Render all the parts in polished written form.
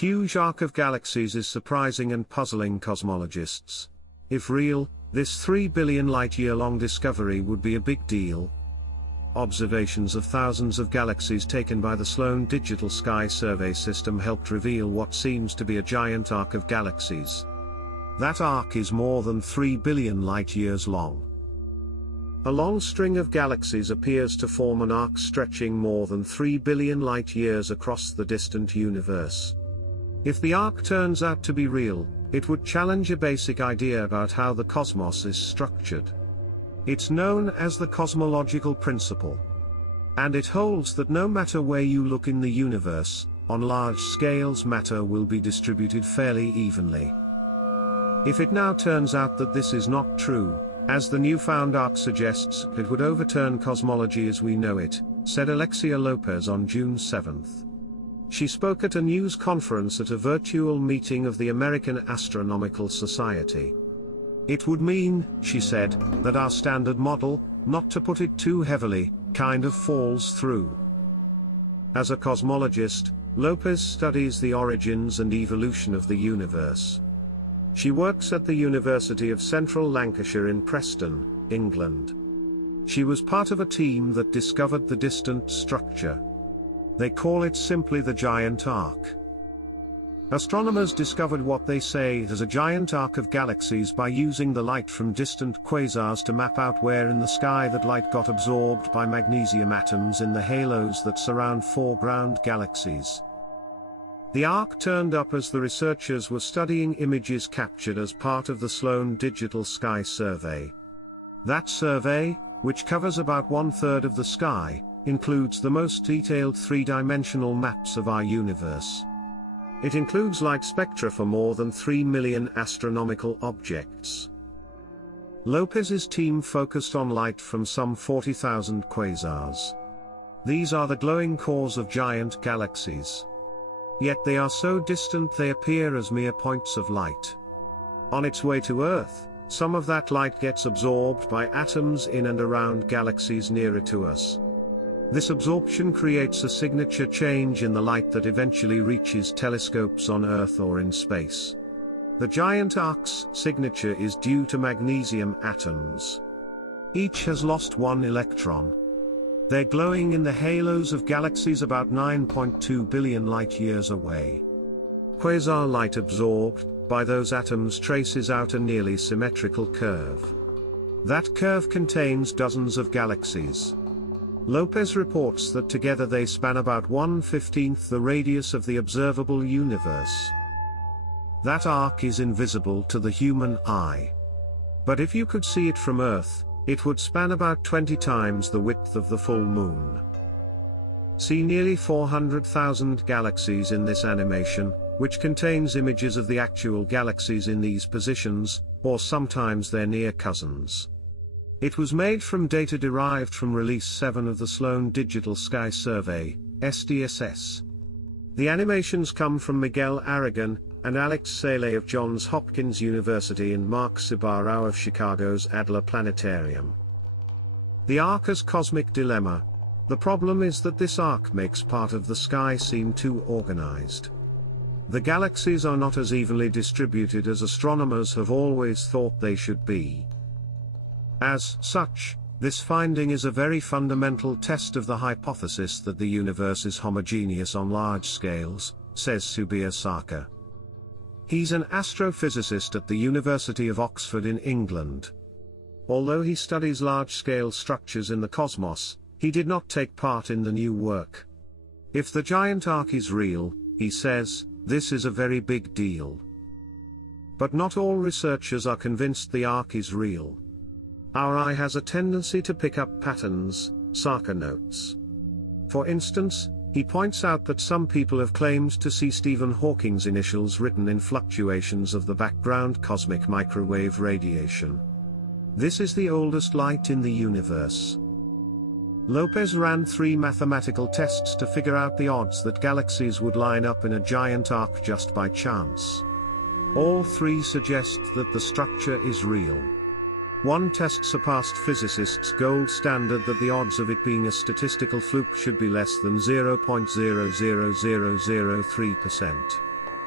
huge arc of galaxies is surprising and puzzling cosmologists. If real, this 3 billion light-year-long discovery would be a big deal. Observations of thousands of galaxies taken by the Sloan Digital Sky Survey system helped reveal what seems to be a giant arc of galaxies. That arc is more than 3 billion light-years long. A long string of galaxies appears to form an arc stretching more than 3 billion light-years across the distant universe. If the arc turns out to be real, it would challenge a basic idea about how the cosmos is structured. It's known as the cosmological principle. And it holds that no matter where you look in the universe, on large scales matter will be distributed fairly evenly. If it now turns out that this is not true, as the newfound arc suggests, it would overturn cosmology as we know it, said Alexia Lopez on June 7. She spoke at a news conference at a virtual meeting of the American Astronomical Society. It would mean, she said, that our standard model, not to put it too heavily, kind of falls through. As a cosmologist, Lopez studies the origins and evolution of the universe. She works at the University of Central Lancashire in Preston, England. She was part of a team that discovered the distant structure. They call it simply the giant arc. Astronomers discovered what they say is a giant arc of galaxies by using the light from distant quasars to map out where in the sky that light got absorbed by magnesium atoms in the halos that surround foreground galaxies. The arc turned up as the researchers were studying images captured as part of the Sloan Digital Sky Survey. That survey, which covers about 1/3 of the sky, includes the most detailed three-dimensional maps of our universe. It includes light spectra for more than 3 million astronomical objects. Lopez's team focused on light from some 40,000 quasars. These are the glowing cores of giant galaxies. Yet they are so distant they appear as mere points of light. On its way to Earth, some of that light gets absorbed by atoms in and around galaxies nearer to us. This absorption creates a signature change in the light that eventually reaches telescopes on Earth or in space. The giant arc's signature is due to magnesium atoms. Each has lost one electron. They're glowing in the halos of galaxies about 9.2 billion light-years away. Quasar light absorbed by those atoms traces out a nearly symmetrical curve. That curve contains dozens of galaxies. Lopez reports that together they span about 1/15 the radius of the observable universe. That arc is invisible to the human eye. But if you could see it from Earth, it would span about 20 times the width of the full moon. See nearly 400,000 galaxies in this animation, which contains images of the actual galaxies in these positions, or sometimes their near cousins. It was made from data derived from Release 7 of the Sloan Digital Sky Survey, SDSS. The animations come from Miguel Aragon and Alex Saleh of Johns Hopkins University and Mark Cibarao of Chicago's Adler Planetarium. The arc as cosmic dilemma. The problem is that this arc makes part of the sky seem too organized. The galaxies are not as evenly distributed as astronomers have always thought they should be. As such, this finding is a very fundamental test of the hypothesis that the universe is homogeneous on large scales, says Subir Sarkar. He's an astrophysicist at the University of Oxford in England. Although he studies large-scale structures in the cosmos, he did not take part in the new work. If the giant arc is real, he says, this is a very big deal. But not all researchers are convinced the arc is real. Our eye has a tendency to pick up patterns, Sarkar notes. For instance, he points out that some people have claimed to see Stephen Hawking's initials written in fluctuations of the background cosmic microwave radiation. This is the oldest light in the universe. Lopez ran 3 mathematical tests to figure out the odds that galaxies would line up in a giant arc just by chance. All 3 suggest that the structure is real. One test surpassed physicists' gold standard that the odds of it being a statistical fluke should be less than 0.00003%.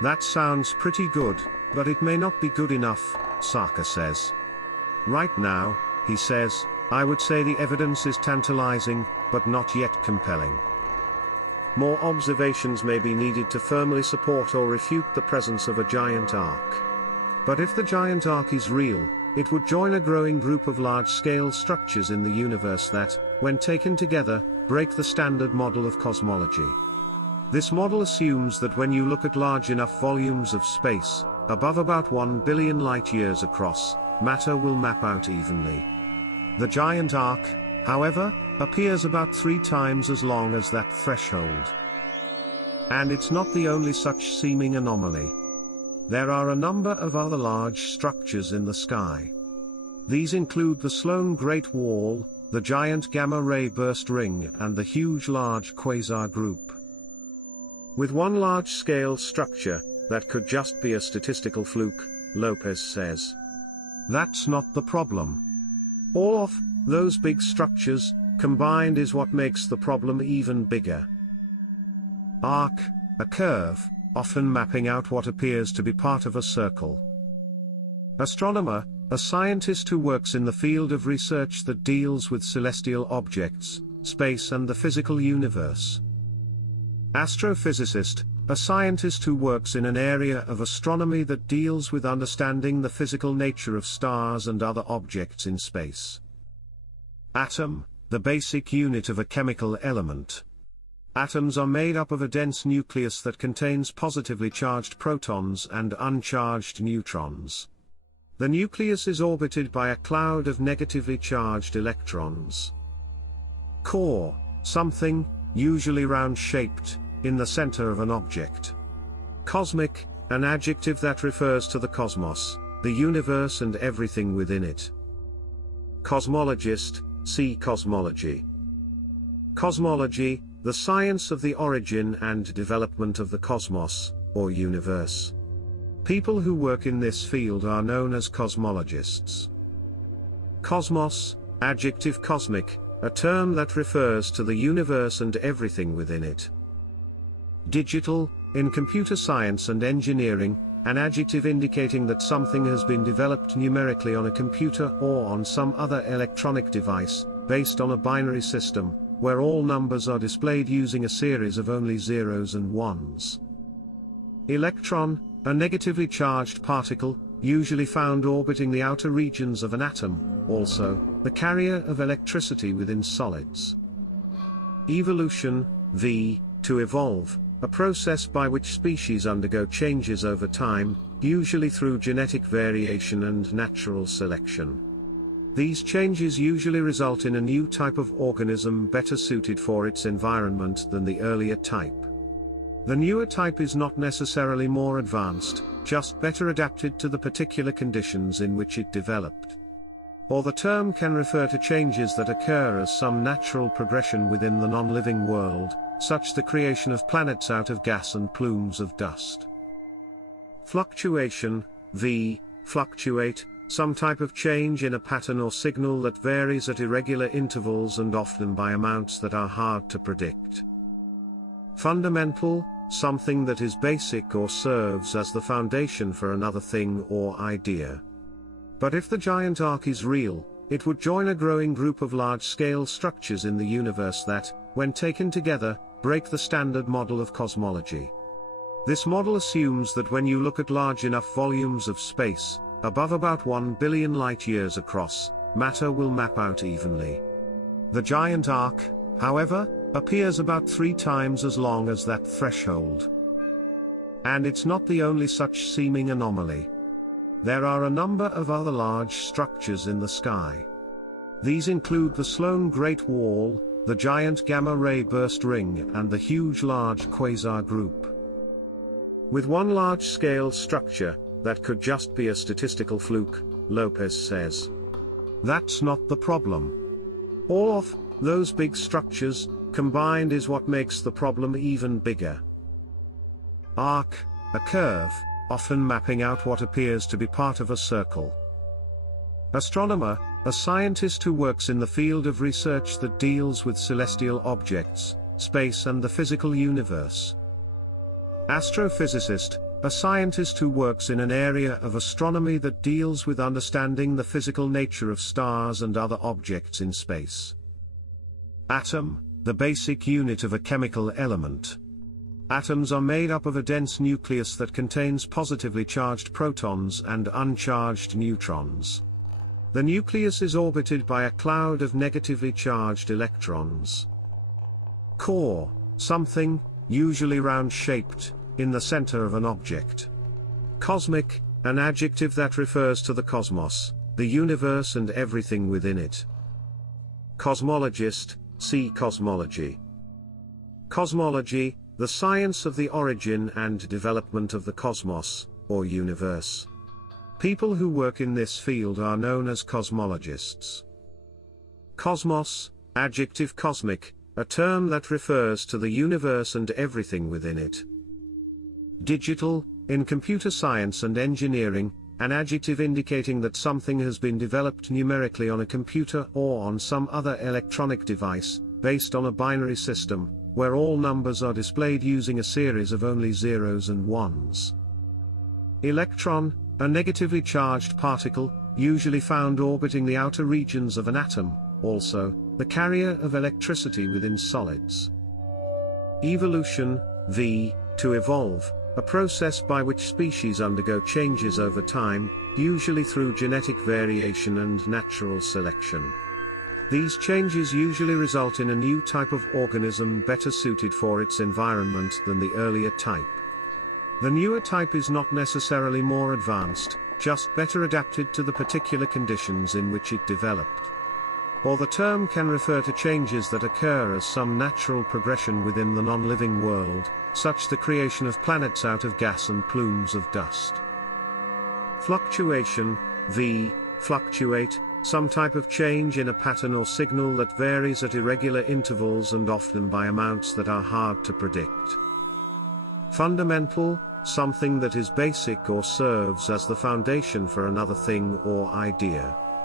That sounds pretty good, but it may not be good enough, Sarkar says. Right now, he says, I would say the evidence is tantalizing, but not yet compelling. More observations may be needed to firmly support or refute the presence of a giant arc. But if the giant arc is real, it would join a growing group of large-scale structures in the universe that, when taken together, break the standard model of cosmology. This model assumes that when you look at large enough volumes of space, above about 1 billion light-years across, matter will map out evenly. The giant arc, however, appears about 3 times as long as that threshold. And it's not the only such seeming anomaly. There are a number of other large structures in the sky. These include the Sloan Great Wall, the giant gamma-ray burst ring, and the huge large quasar group. With one large-scale structure, that could just be a statistical fluke, Lopez says. That's not the problem. All of those big structures combined is what makes the problem even bigger. Arc, a curve, often mapping out what appears to be part of a circle. Astronomer, a scientist who works in the field of research that deals with celestial objects, space and the physical universe. Astrophysicist, a scientist who works in an area of astronomy that deals with understanding the physical nature of stars and other objects in space. Atom, the basic unit of a chemical element. Atoms are made up of a dense nucleus that contains positively charged protons and uncharged neutrons. The nucleus is orbited by a cloud of negatively charged electrons. Core, something, usually round-shaped, in the center of an object. Cosmic, an adjective that refers to the cosmos, the universe and everything within it. Cosmologist, see cosmology. Cosmology, the science of the origin and development of the cosmos, or universe. People who work in this field are known as cosmologists. Cosmos, adjective cosmic, a term that refers to the universe and everything within it. Digital, in computer science and engineering, an adjective indicating that something has been developed numerically on a computer or on some other electronic device, based on a binary system, where all numbers are displayed using a series of only zeros and ones. Electron, a negatively charged particle, usually found orbiting the outer regions of an atom, also, the carrier of electricity within solids. Evolution, to evolve, a process by which species undergo changes over time, usually through genetic variation and natural selection. These changes usually result in a new type of organism better suited for its environment than the earlier type. The newer type is not necessarily more advanced, just better adapted to the particular conditions in which it developed. Or the term can refer to changes that occur as some natural progression within the non-living world, such the creation of planets out of gas and plumes of dust. Fluctuation, fluctuate, some type of change in a pattern or signal that varies at irregular intervals and often by amounts that are hard to predict. Fundamental, something that is basic or serves as the foundation for another thing or idea. But if the giant arc is real, it would join a growing group of large-scale structures in the universe that, when taken together, break the standard model of cosmology. This model assumes that when you look at large enough volumes of space, above about 1 billion light-years across, matter will map out evenly. The giant arc, however, appears about 3 times as long as that threshold. And it's not the only such seeming anomaly. There are a number of other large structures in the sky. These include the Sloan Great Wall, the giant gamma-ray burst ring and the huge large quasar group. With one large-scale structure, that could just be a statistical fluke, Lopez says. That's not the problem. All of those big structures combined is what makes the problem even bigger. Arc, a curve, often mapping out what appears to be part of a circle. Astronomer, a scientist who works in the field of research that deals with celestial objects, space and the physical universe. Astrophysicist, a scientist who works in an area of astronomy that deals with understanding the physical nature of stars and other objects in space. Atom, the basic unit of a chemical element. Atoms are made up of a dense nucleus that contains positively charged protons and uncharged neutrons. The nucleus is orbited by a cloud of negatively charged electrons. Core, something, usually round-shaped, in the center of an object. Cosmic, an adjective that refers to the cosmos, the universe and everything within it. Cosmologist, see cosmology. Cosmology, the science of the origin and development of the cosmos, or universe. People who work in this field are known as cosmologists. Cosmos, adjective cosmic, a term that refers to the universe and everything within it. Digital, in computer science and engineering, an adjective indicating that something has been developed numerically on a computer or on some other electronic device, based on a binary system, where all numbers are displayed using a series of only zeros and ones. Electron, a negatively charged particle, usually found orbiting the outer regions of an atom, also, the carrier of electricity within solids. Evolution, to evolve, a process by which species undergo changes over time, usually through genetic variation and natural selection. These changes usually result in a new type of organism better suited for its environment than the earlier type. The newer type is not necessarily more advanced, just better adapted to the particular conditions in which it developed. Or the term can refer to changes that occur as some natural progression within the non-living world, such the creation of planets out of gas and plumes of dust. Fluctuation, fluctuate, some type of change in a pattern or signal that varies at irregular intervals and often by amounts that are hard to predict. Fundamental, something that is basic or serves as the foundation for another thing or idea.